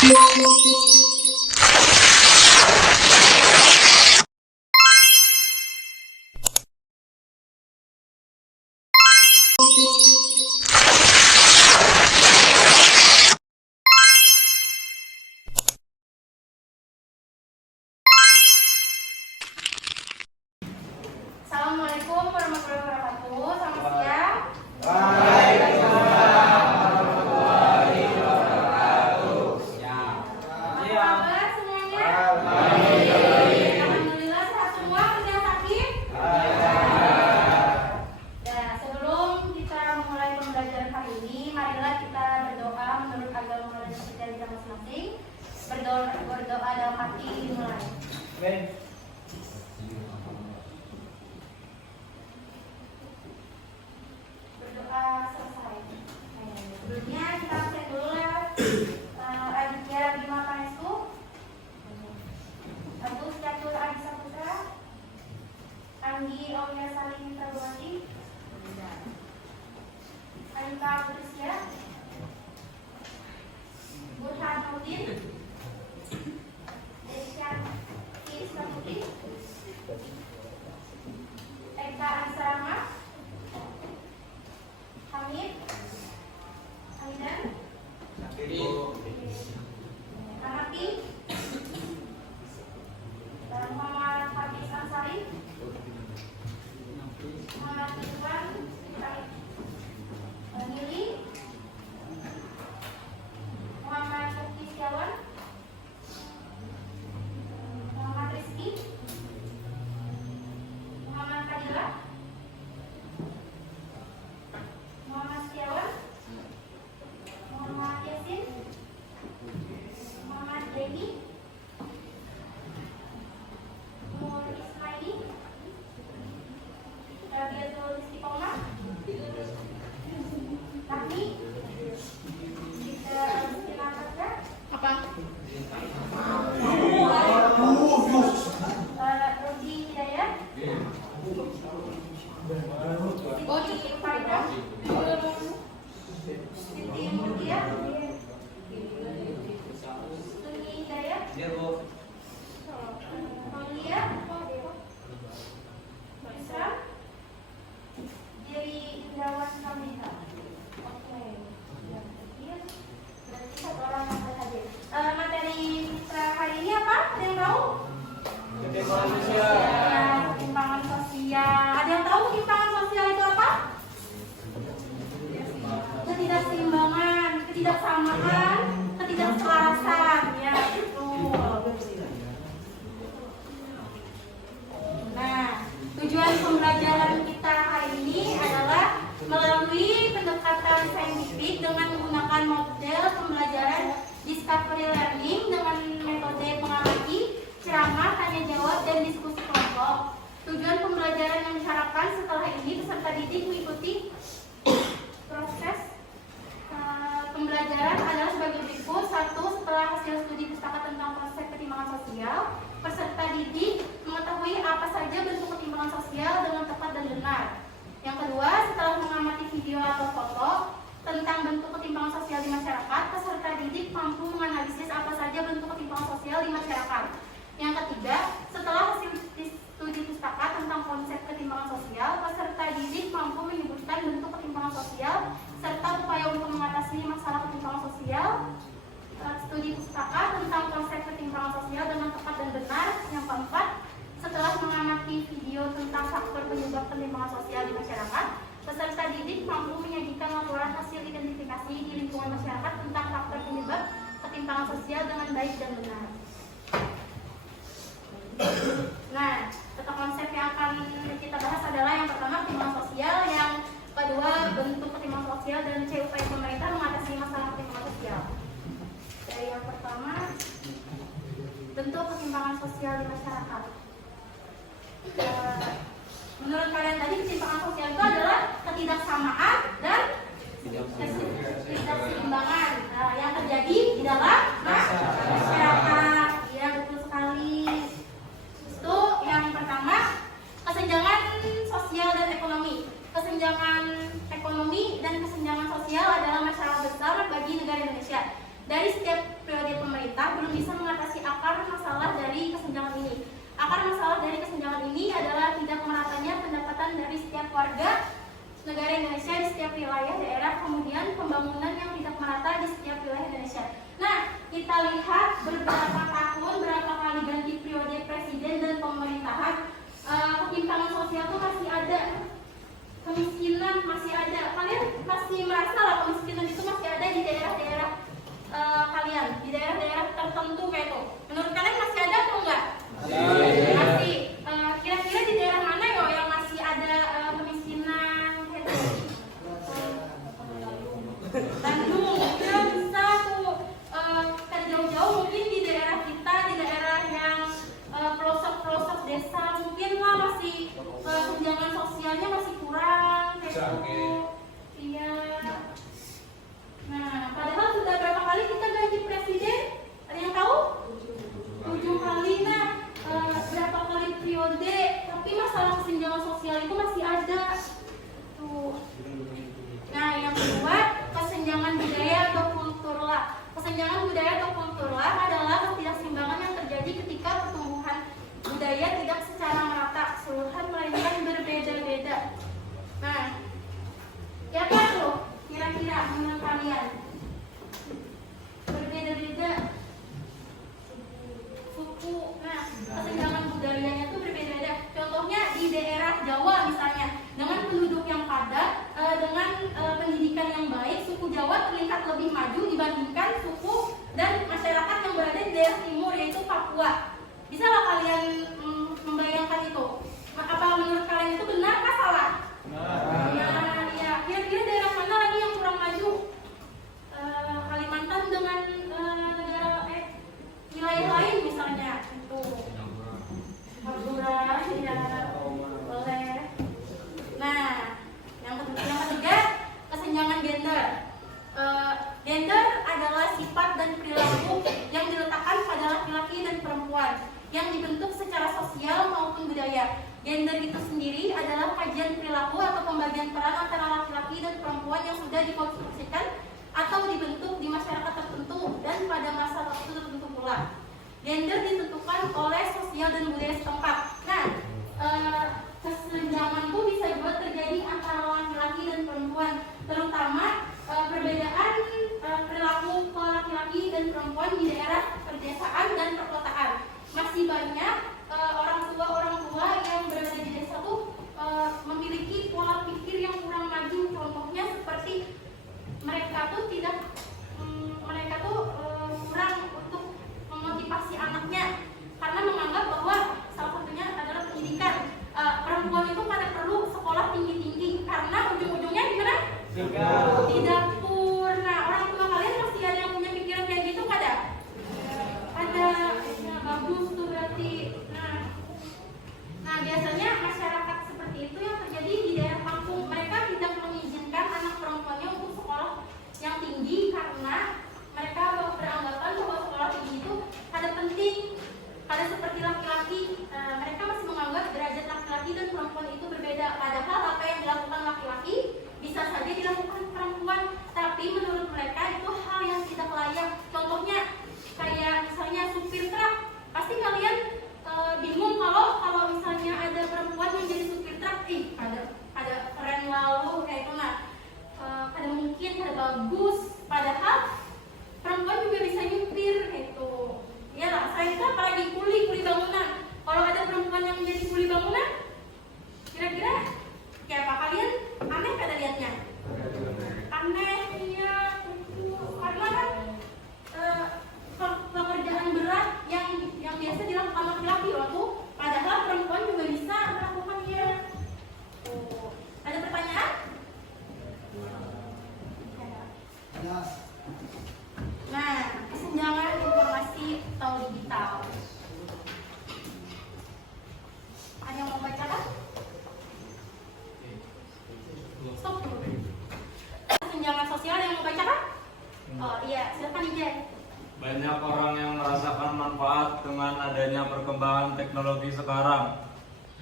Assalamualaikum warahmatullahi wabarakatuh. Selamat siang. Waalaikumsalam warahmatullahi wabarakatuh. Apa kabar semuanya? Alhamdulillah. Alhamdulillah sehat semua. Ada yang sakit? Nah, sebelum kita mulai pembelajaran hari ini, marilah kita berdoa menurut agama dan kepercayaan kita masing-masing. Berdoa dalam hati dimulai. Berdoa selesai. Sebelumnya kita cek dulu Aditya Bima Panestu, Agus Catur Adi Saputra, Anggi Aulia Salim Tabuati, Anita Putrisya, Burhan Nurdin, Desyan Isra Putri, Eka Ansarama, Hamid, Hamidan, Anaki, Muhammad Hafiz Ansari, Muhammad Ridwan, Nili, Muhammad Mufti Setiawan, Muhammad Rizki, Muhammad Kadila, Muhammad Setiawan, Muhammad Yasin, Muhammad Dewi, Nur Ismaili, Rabiatul Istiqomah, Rahmi, kita silakan apa? Rodi Hidayat, Siti Faridah, Siti Mutia, Suni Hidayat, Aulia, Isra, Jerry Indrawan Kamita. Oke, berarti satu orang yang hadir. Materi kita hari ini apa? Ada yang tahu? Ketimpangan sosial. Ada yang tahu ketimpangan sosial itu apa? Ketidakseimbangan, ketidaksamaan, ketidakselarasan. Ya, betul. Nah, tujuan pembelajaran kita hari ini adalah melalui pendekatan saintifik dengan menggunakan model pembelajaran discovery learning dengan metode mengamati, ceramah, tanya jawab, dan diskusi kelompok. Tujuan pembelajaran yang disyaratkan setelah ini peserta didik mengikuti proses pembelajaran adalah sebagai berikut. 1. Setelah hasil studi pustaka tentang konsep ketimpangan sosial, peserta didik mengetahui apa saja bentuk ketimpangan sosial dengan tepat dan benar. Yang kedua, setelah mengamati video atau foto tentang bentuk ketimpangan sosial di masyarakat, peserta didik mampu menganalisis apa saja bentuk ketimpangan sosial di masyarakat. Yang ketiga, setelah hasil studi pustaka tentang konsep ketimpangan sosial, peserta didik mampu menyebutkan bentuk ketimpangan sosial serta upaya untuk mengatasi masalah ketimpangan sosial. Studi pustaka tentang konsep ketimpangan sosial dengan tepat dan benar. Yang keempat, setelah mengamati video tentang faktor penyebab ketimpangan sosial di masyarakat, peserta didik mampu menyajikan laporan hasil identifikasi di lingkungan masyarakat tentang faktor penyebab ketimpangan sosial dengan baik dan benar. Nah, tata konsep yang akan kita bahas adalah yang pertama ketimpangan sosial, yang kedua bentuk ketimpangan sosial, dan C, upaya pemerintah mengatasi masalah ketimpangan sosial. Dari yang pertama, bentuk ketimpangan sosial di masyarakat. Menurut kalian tadi ketimpangan sosial itu adalah ketidaksamaan dan ketidakseimbangan yang terjadi di dalam masyarakat. Ya, betul sekali. Itu yang pertama, kesenjangan sosial dan ekonomi. Kesenjangan ekonomi dan kesenjangan sosial adalah masalah besar bagi negara Indonesia. Dari setiap periode pemerintahan belum bisa mengatasi akar masalah dari kesenjangan ini. Akar masalah dari kesenjangan ini adalah tidak meratanya pendapatan dari setiap warga negara Indonesia di setiap wilayah daerah, kemudian pembangunan yang tidak merata di setiap wilayah Indonesia. Nah, kita lihat beberapa tahun, berapa kali ganti periode presiden dan pemerintahan, ketimpangan sosial itu masih ada, kemiskinan masih ada. Kalian masih merasa lah kemiskinan itu masih ada di daerah-daerah kalian, di daerah-daerah tertentu kayak itu. Menurut kalian masih ada atau enggak? Masih. Kira-kira di daerah mana yo yang masih ada kemiskinan? Bandung, ya bisa tuh. Kan jauh-jauh mungkin di daerah kita, di daerah yang pelosok-pelosok desa, mungkin lah masih tunjangan sosialnya masih kurang kayak gitu. Iya. Nah, padahal sudah berapa kali kita ganti presiden? Ada yang tahu? 7 kali. Nah, berapa kali periode? Tapi masalah kesenjangan sosial itu masih ada. Tuh. Nah, yang kedua, kesenjangan budaya atau kultural. Kesenjangan budaya atau kultural adalah ketidakseimbangan yang terjadi ketika pertumbuhan budaya tidak secara merata keseluruhan, melainkan berbeda-beda. Nah, siapa tuh kira-kira menurut kalian? Berbeda-beda. Suku. Nah, kesenjangan budayanya itu berbeda-beda. Contohnya di daerah Jawa misalnya, dengan penduduk yang padat, dengan pendidikan yang baik, suku Jawa terlihat lebih maju dibandingkan suku dan masyarakat yang berada di daerah timur, yaitu Papua. Bisalah kalian membayangkan itu? Apa menurut kalian itu benar atau salah? Nah, ya. Kira-kira daerah mana lagi yang kurang maju? Kalimantan dengan wilayah lain misalnya itu. Madura, ya, boleh. Nah, yang ketiga, kesenjangan gender. Gender adalah sifat dan perilaku yang diletakkan pada laki-laki dan perempuan yang dibentuk secara sosial maupun budaya. Gender itu sendiri adalah kajian perilaku atau pembagian peran antara laki-laki dan perempuan yang sudah dikonstruksikan atau dibentuk di masyarakat tertentu dan pada masa waktu tertentu pula. Gender ditentukan oleh sosial dan budaya setempat. Nah, kesenjangan itu bisa juga terjadi antara laki-laki dan perempuan, terutama perbedaan perilaku ke laki-laki dan perempuan di daerah pedesaan dan perkotaan. Masih banyak orang tua yang berada di desa tuh memiliki pola pikir yang kurang maju. Contohnya seperti mereka tuh kurang untuk memotivasi anaknya karena menganggap bahwa salah satunya adalah pendidikan. Perempuan itu pada perlu sekolah tinggi-tinggi karena ujung-ujungnya di mana? Di dapur. Nah, orang tua kalian masih ada yang punya pikiran kayak gitu pada? Ada. Ya, bagus tuh berarti. Nah, biasanya masyarakat seperti itu yang terjadi di daerah kampung. Mereka tidak mengizinkan anak perempuannya untuk sekolah yang tinggi karena mereka beranggapan bahwa sekolah tinggi itu ada penting, ada seperti laki-laki. Mereka masih menganggap derajat laki-laki dan perempuan itu berbeda. Padahal apa yang dilakukan laki-laki bisa saja dilakukan perempuan, tapi menurut mereka itu hal yang tidak layak. Contohnya kayak misalnya supir truk. Pasti kalian bingung kalau misalnya ada perempuan yang jadi supir truk, ada keren lalu kayak itu. Nah, ada mungkin ada bagus, padahal perempuan juga bisa nyupir gitu. Ya lah, saya itu apalagi kuli bangunan. Kalau ada perempuan yang menjadi kuli bangunan, kira-kira kayak apa? Kalian aneh pada lihatnya? Aneh, iya. Karena kan pekerjaan berat yang biasa dilakukan laki-laki waktu, padahal perempuan juga bisa melakukannya. Ada pertanyaan? Nah, kesenjangan informasi atau digital. Ada yang mau baca kan? Stop dulu. Kesenjangan sosial yang mau baca kan? Oh iya, silakan Ijen. Banyak orang yang merasakan manfaat dengan adanya perkembangan teknologi sekarang.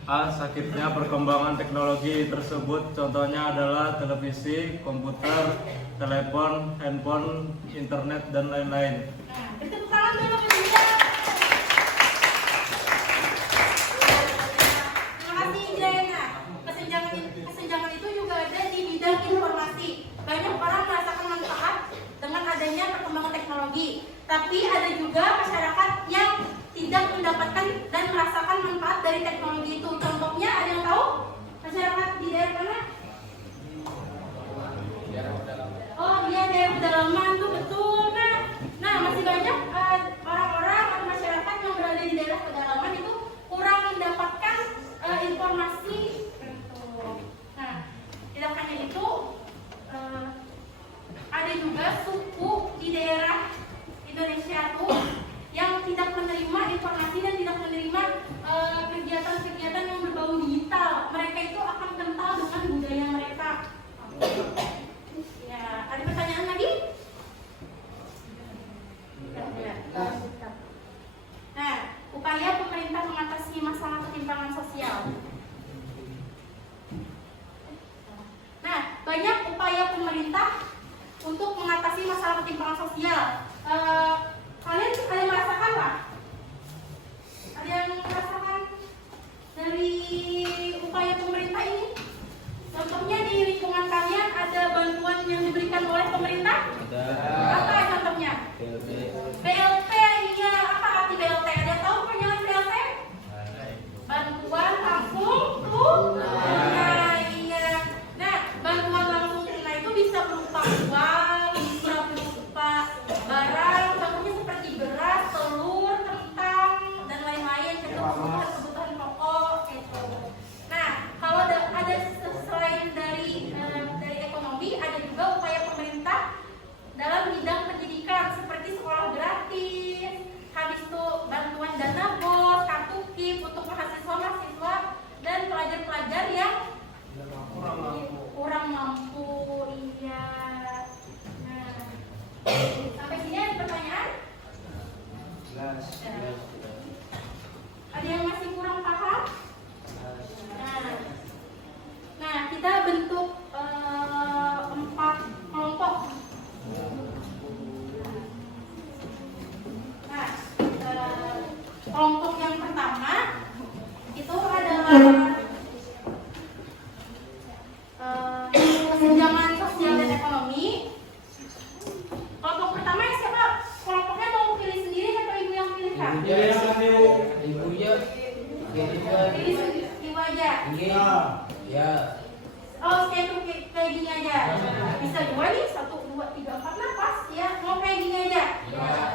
A. Sakitnya perkembangan teknologi tersebut, contohnya adalah televisi, komputer, telepon, handphone, internet, dan lain-lain. Nah, tepuk tangan dulu Bunda. Terima kasih Indrayana. Kesenjangan itu juga ada di bidang informasi. Banyak orang merasakan manfaat dengan adanya perkembangan teknologi, tapi ada juga masyarakat yang tidak mendapatkan dan merasakan manfaat dari teknologi itu. Contohnya ada yang tahu? Masyarakat di daerah mana? Oh iya, daerah pedalaman tuh betul. Nah masih banyak orang-orang atau masyarakat yang berada di daerah pedalaman itu kurang mendapatkan informasi. Nah, tidak hanya itu, ada juga suku di daerah Indonesia tuh yang tidak menerima informasi dan tidak menerima kegiatan-kegiatan yang berbau digital. Mereka itu akan kental dengan budaya mereka. Ya, ada pertanyaan lagi? Nah, upaya pemerintah mengatasi masalah ketimpangan sosial. Nah, banyak upaya pemerintah untuk mengatasi masalah ketimpangan sosial. Kalian ada yang merasakan lah? Ada yang merasakan dari upaya pemerintah ini? Contohnya di lingkungan kalian ada bantuan yang diberikan oleh pemerintah? Ada. Apa contohnya? BLT, iya. Apa arti BLT? Ada yang tahu penjelasan BLT? Bantuan langsung tunai. Iya. Nah, bantuan langsung tunai itu bisa berupa uang, bisa berupa barang, contohnya seperti beras, telur, kentang, dan lain-lain. Kebutuhan pokok gitu. Nah, kalau ada selain dari ekonomi, ada juga upaya pemerintah dalam bidang pendidikan seperti sekolah gratis, habis itu bantuan dana BOS, kartu KIP untuk mahasiswa-mahasiswa dan pelajar-pelajar yang kurang mampu. Iya. Nah, sampai sini ada pertanyaan? Ada yang masih kurang paham? Nah, kita bentuk 4 kelompok. Nah, kelompok yang pertama itu adalah kesenjangan sosial dan ekonomi. Kelompok pertama siapa? Kelompoknya mau pilih sendiri atau ibu yang pilih kak? Pilih sendiri, ibu aja. Ya. Oh, kayak gini aja. Bisa dua nih, 1, 2, 3, 4, nah pas ya. Mau kayak gini aja.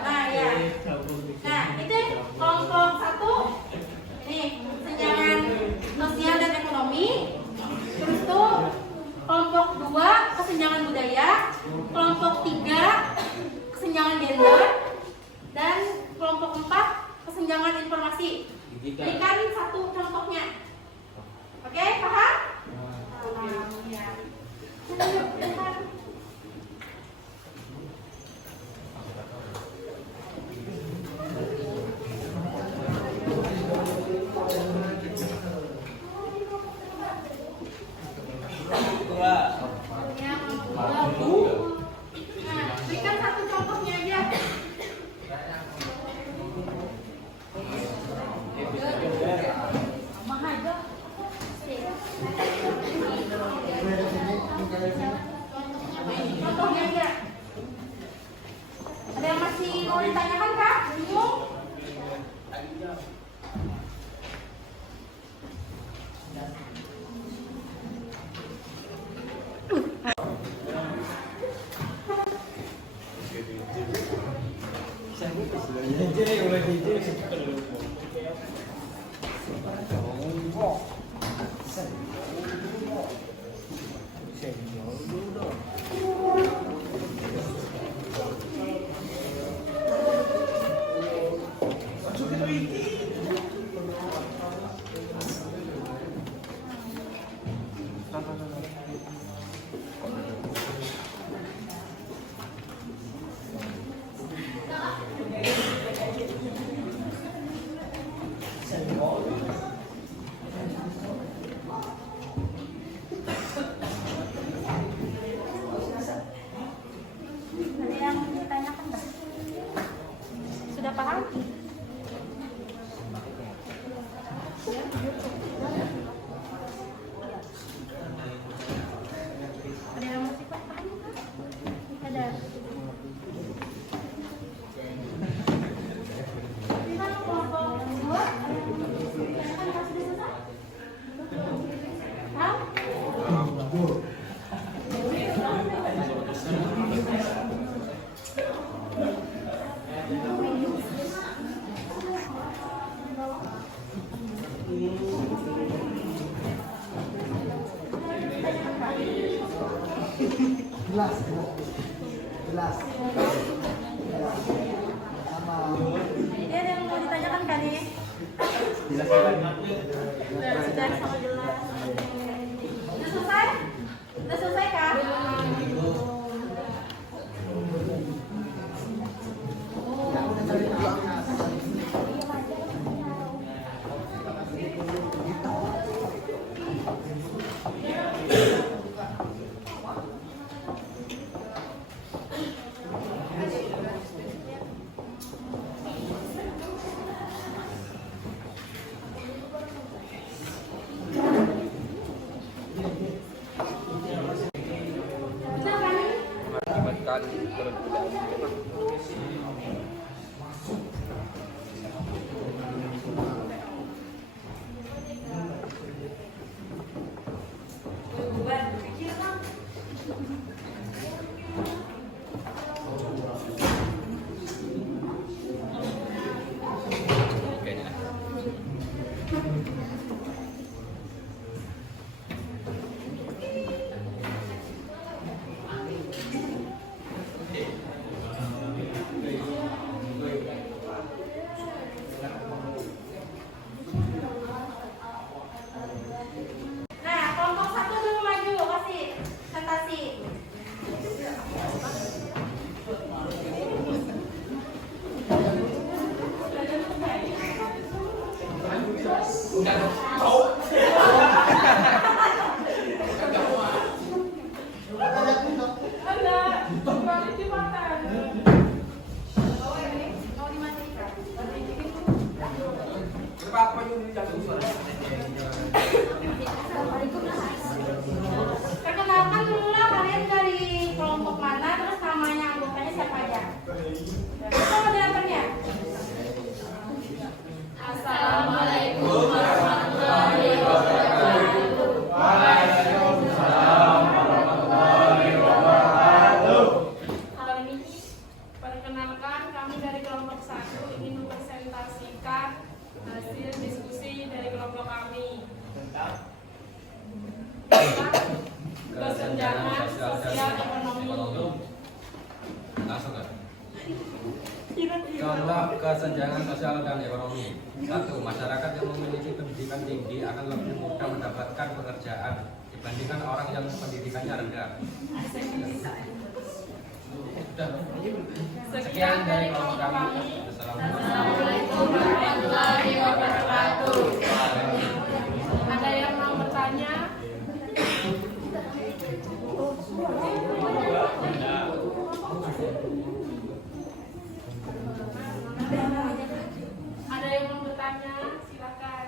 Nah ya. Nah itu kelompok 1 ini kesenjangan sosial dan ekonomi. Terus tuh kelompok 2 kesenjangan budaya. Kelompok 3 kesenjangan gender. Dan kelompok 4 kesenjangan informasi. Berikan 1 contohnya. Oke, paham? Ya. Nah, berikan 1 contohnya aja. Contohnya aja. Ada yang masih mau ditanyakan kak? Bingung? Sudah sama jelas. Udah selesai? Udah selesai kan? Mengakibatkan perbedaan. Nah, kelompok 1 dulu maju, kasih presentasi. Perkenalkan dulu lah kalian dari kelompok mana, terus namanya anggotanya siapa aja. Siapa moderatornya? Assalamualaikum warahmatullahi wabarakatuh. Waalaikumsalam warahmatullahi wabarakatuh. Perkenalkan, kami dari kelompok 1 ingin mempresentasikan hasil diskusi dari kelompok kami tentang kesenjangan sosial ekonomi. Langsung kan? Contoh kesenjangan sosial dan ekonomi. 1. Masyarakat yang memiliki pendidikan tinggi akan lebih mudah mendapatkan pekerjaan dibandingkan orang yang pendidikannya rendah. Sekian dari kelompok kami. Assalamualaikum. Warahmatullahi wabarakatuh. Ada yang mau bertanya? Ada yang mau bertanya? Silakan.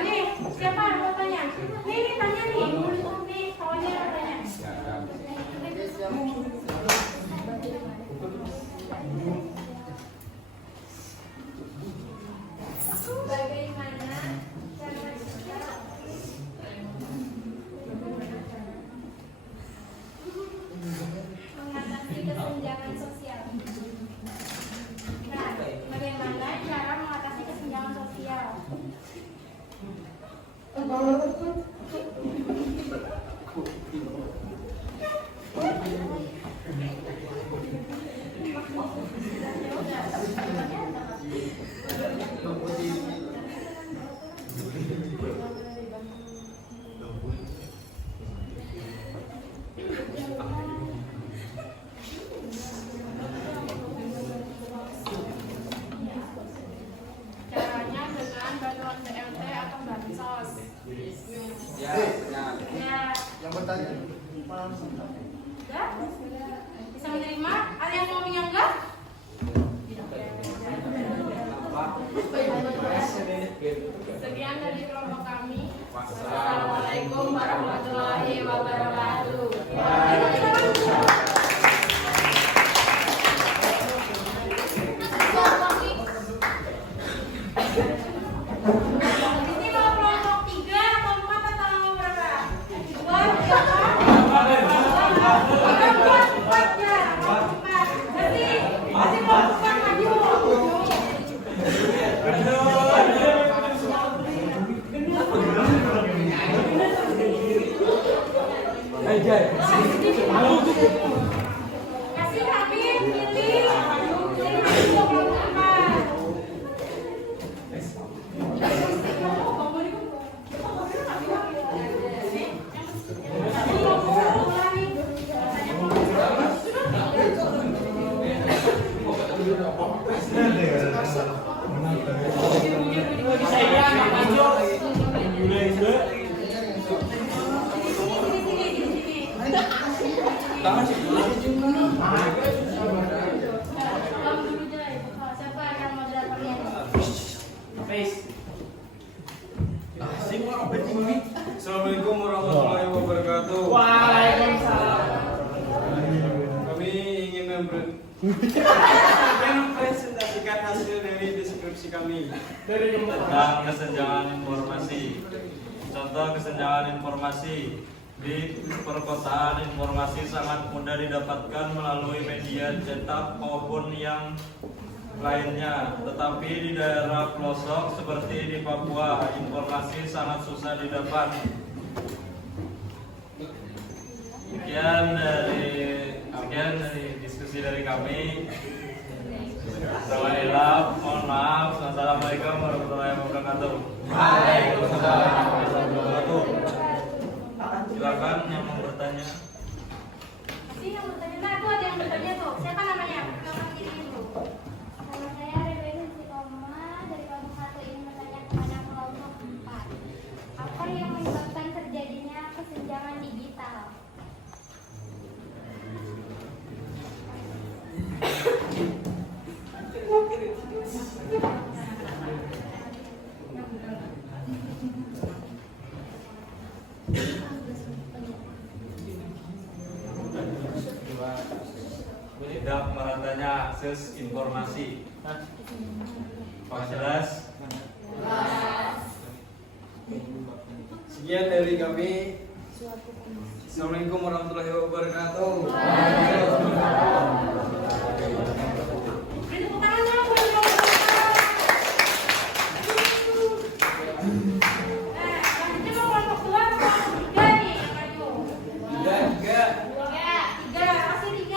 Nih, siapa yang mau tanya? Nih, tanya nih. Nih, kawannya yang tanya. Bagaimana cara kita mengatasi kesenjangan sosial? Nah, bagaimana cara mengatasi kesenjangan sosial? Caranya dengan bantuan BLT atau bansos. Ya, benar. Ya, Yang bertanya, ya. Bisa menerima? Ada yang mau menyanggah? Sekian dari kelompok kami. Wassalamualaikum warahmatullahi wabarakatuh. Ini mau kelompok 3 atau 4 atau berapa? 2, 4 ya. Masih kelompok 4 maju. Jai. Assalamualaikum warahmatullahi wabarakatuh. Waalaikumsalam. Kami ingin mempresentasikan hasil dari deskripsi kami. Tentang kesenjangan informasi. Contoh kesenjangan informasi. Di perkotaan, informasi sangat mudah didapatkan melalui media cetak maupun yang lainnya. Tetapi di daerah pelosok seperti di Papua, informasi sangat susah didapat. Sekian dari diskusi dari kami. Alhamdulillah, mohon maaf. Assalamualaikum warahmatullahi wabarakatuh. Waalaikumsalam warahmatullahi wabarakatuh. Silakan yang mau bertanya. Sih yang bertanya, nah tuh ada yang bertanya tuh. Siapa namanya? Silakan diri dulu. Nama saya Rebecca Sikoma dari kelompok 1 ingin bertanya kepada kelompok 4. Apa yang menyebabkan terjadinya kesenjangan digital? Tidak meratanya akses informasi. Pak jelas? Sekian dari kami. Assalamualaikum warahmatullahi wabarakatuh. Beri tepuk tangan dong buat kelompok 4. Selanjutnya mau kelompok 2 atau kelompok 3 nih yang maju? 3, pasti 3.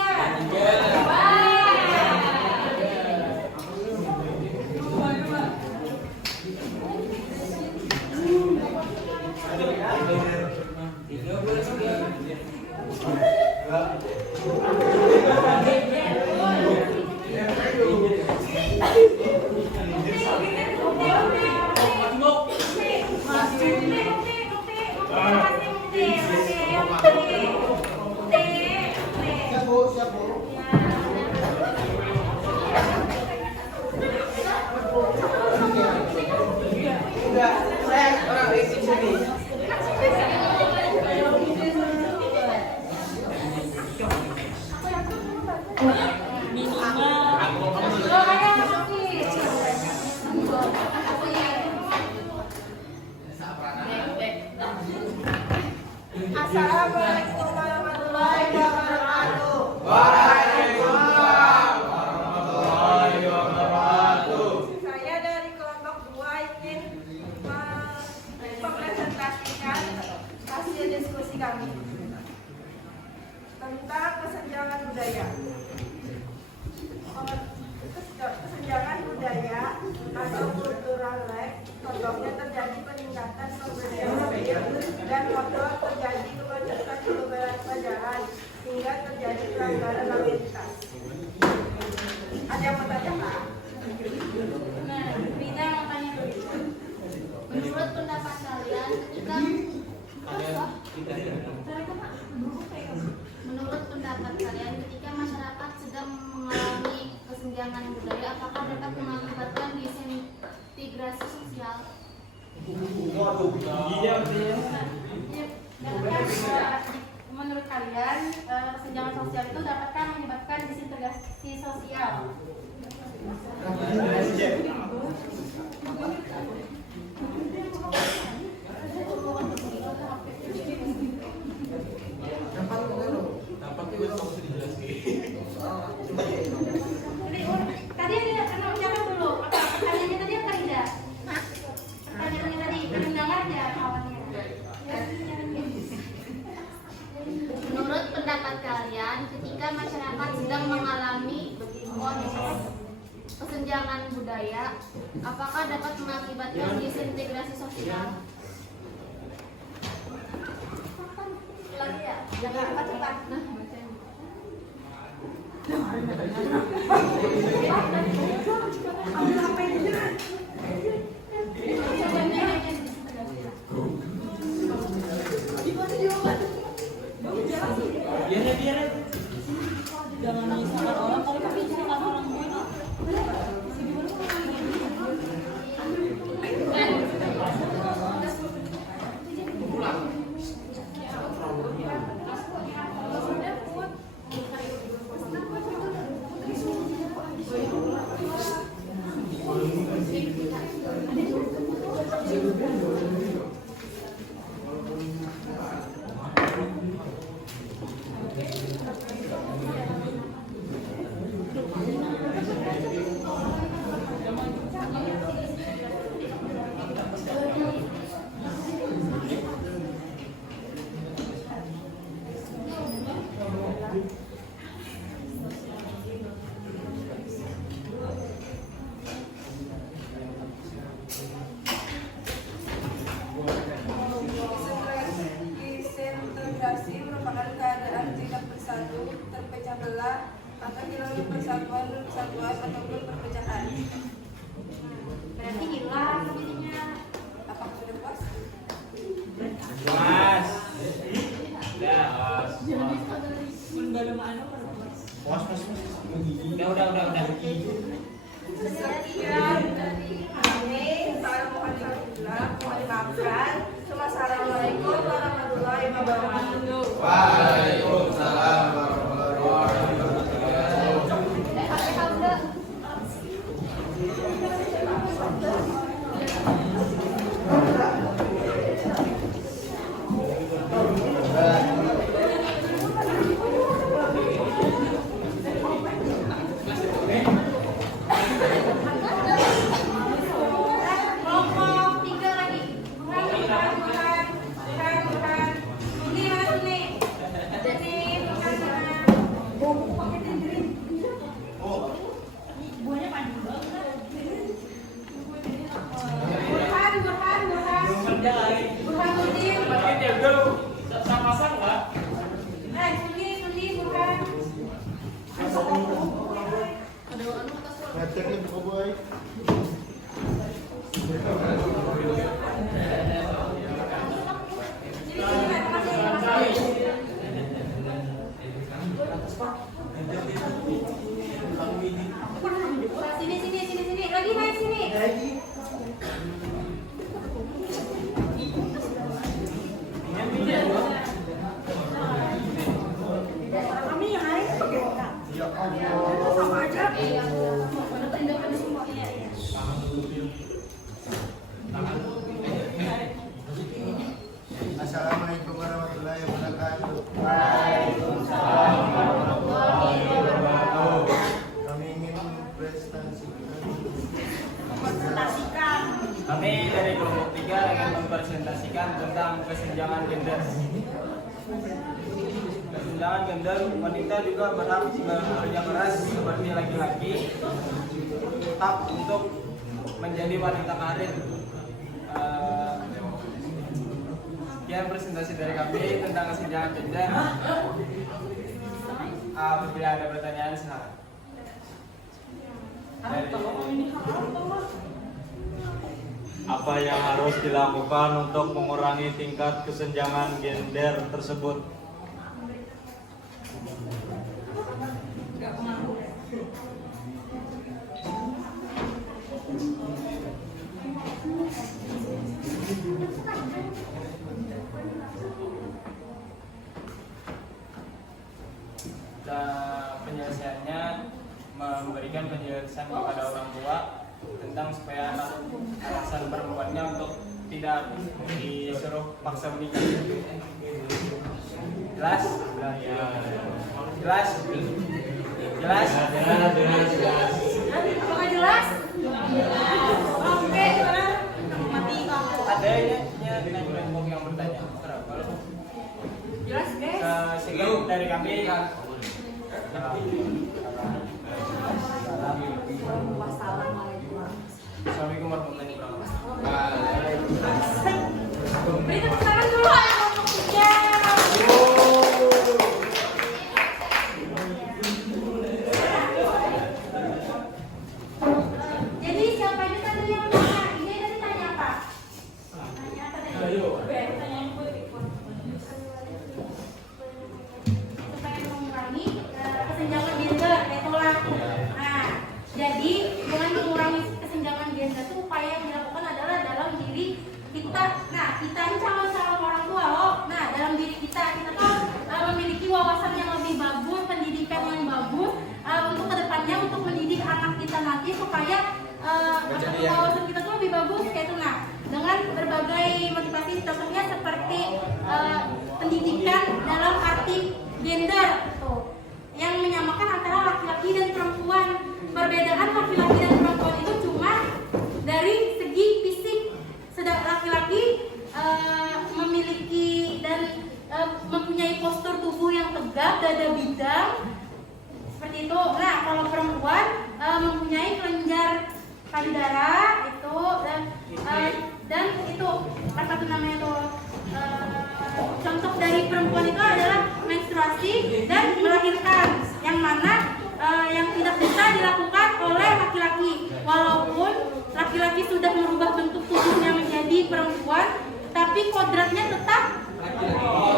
Assalamualaikum warahmatullahi wabarakatuh. Waalaikumsalam warahmatullahi wabarakatuh. Saya dari kelompok 2 ingin mempresentasikan hasil diskusi kami tentang kesenjangan budaya. Kesenjangan budaya atau cultural lag contohnya terjadi peningkatan pembelajaran dan motor terjadi kemacetan di beberapa jalan hingga terjadi pelanggaran lalu lintas. Ada yang mau tanya Pak? Nah, Rina mau tanya dulu. Menurut pendapat kalian ketika masyarakat sedang mengalami kesenjangan budaya, apakah dapat mengakibatkan disintegrasi sosial? Menurut kalian kesenjangan sosial itu dapatkah menyebabkan disintegrasi sosial? Tadi ada siapa dulu? Pertanyaannya tadi apa tidak? Pertanyaannya tadi belum dengar ya awalnya. Menurut pendapat kalian, ketika masyarakat sedang mengalami kesenjangan budaya, apakah dapat mengakibatkan disintegrasi sosial? Lagi ya? Jangan cepat-cepat. Nah, Jangan menyusahkan orang, kalau tapi jangan orang gue nih. Udah. Sekian dari kami, saya mohon dimaafkan. Wassalamualaikum warahmatullahi wabarakatuh. Waalaikumsalam warahmatullahi wabarakatuh. Kelompok 3 lagi. Burhan. Suni mana Suni? Suni, Burhan. Burhanuddin. Suni, Burhan. Sini. Lagi naik sini. Kami yang lain bagaimana? Sama aja. Assalamualaikum warahmatullahi wabarakatuh. Kami ingin Kami dari kelompok 3 ingin mempresentasikan tentang kesenjangan gender. Kesenjangan gender, wanita juga berhak bekerja keras seperti laki-laki, tetap untuk menjadi wanita karir. Sekian presentasi dari kami tentang kesenjangan gender. Apabila ada pertanyaan, silakan. Apa yang harus dilakukan untuk mengurangi tingkat kesenjangan gender tersebut? Penyelesaiannya memberikan penjelasan kepada orang tua tentang supaya alasan perempuannya untuk tidak disuruh paksa menikah. Jelas? Jelas? Apakah jelas? Oke. Mati kamu. Ada kelompok yang bertanya. Kalau Jelas guys. sekian dari kami. Assalamualaikum warahmatullahi wabarakatuh. Beri tepuk tangan dulu ya kelompok 3. Jadi siapa itu tadi yang tanya? Ini tadi tanya apa? Tanya apa tadi? Itu pengen mengurangi kesenjangan gender, itulah. Nah, jadi dengan mengurangi kesenjangan gender itu upaya yang dilakukan adalah dalam diri kita. Nah, kita ini calon-calon orang tua loh. Nah, dalam diri kita tuh memiliki wawasan yang lebih bagus, pendidikan yang bagus untuk kedepannya untuk mendidik anak kita nanti supaya wawasan kita tuh lebih bagus kayak itu. Nah, dengan berbagai motivasi contohnya seperti pendidikan dalam arti gender tuh yang menyamakan antara laki-laki dan perempuan. Perbedaan laki-laki dan perempuan itu cuma dari segi fisik. Sedang laki-laki memiliki dan mempunyai postur tubuh yang tegap, dada bidang seperti itu. Nah, kalau perempuan mempunyai kelenjar payudara itu dan itu apa tuh namanya tuh contoh dari perempuan itu adalah menstruasi dan melahirkan, yang mana yang tidak bisa dilakukan oleh laki-laki. Walaupun laki-laki sudah merubah bentuk tubuhnya menjadi perempuan, tapi kodratnya tetap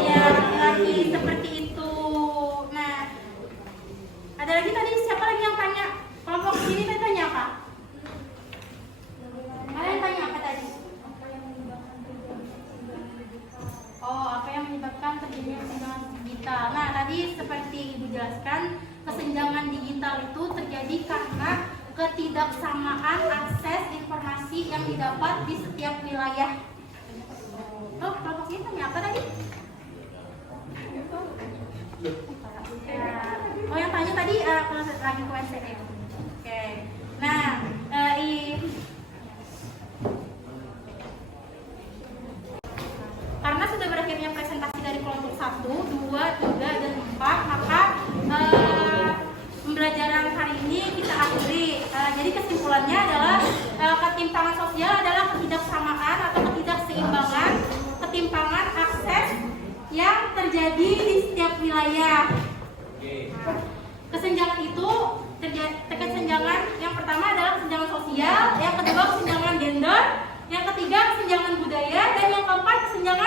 ya laki-laki seperti itu. Nah, terjadinya kesenjangan digital. Nah, tadi seperti Ibu jelaskan, kesenjangan digital itu terjadi karena ketidaksamaan akses informasi yang didapat di setiap wilayah. Oh, kelompok ini tanya apa tadi? Oh, yang tanya tadi kalau lagi ke WCM. Oke. Nah, karena sudah berakhirnya presentasi dari kelompok 1, 2, 3, dan 4, maka pembelajaran hari ini kita akhiri. Jadi kesimpulannya adalah ketimpangan sosial adalah ketidaksamaan atau ketidakseimbangan, ketimpangan akses yang terjadi di setiap wilayah. Kesenjangan itu kesenjangan yang pertama adalah kesenjangan sosial, yang kedua kesenjangan gender, yang ketiga kesenjangan budaya, dan yang keempat kesenjangan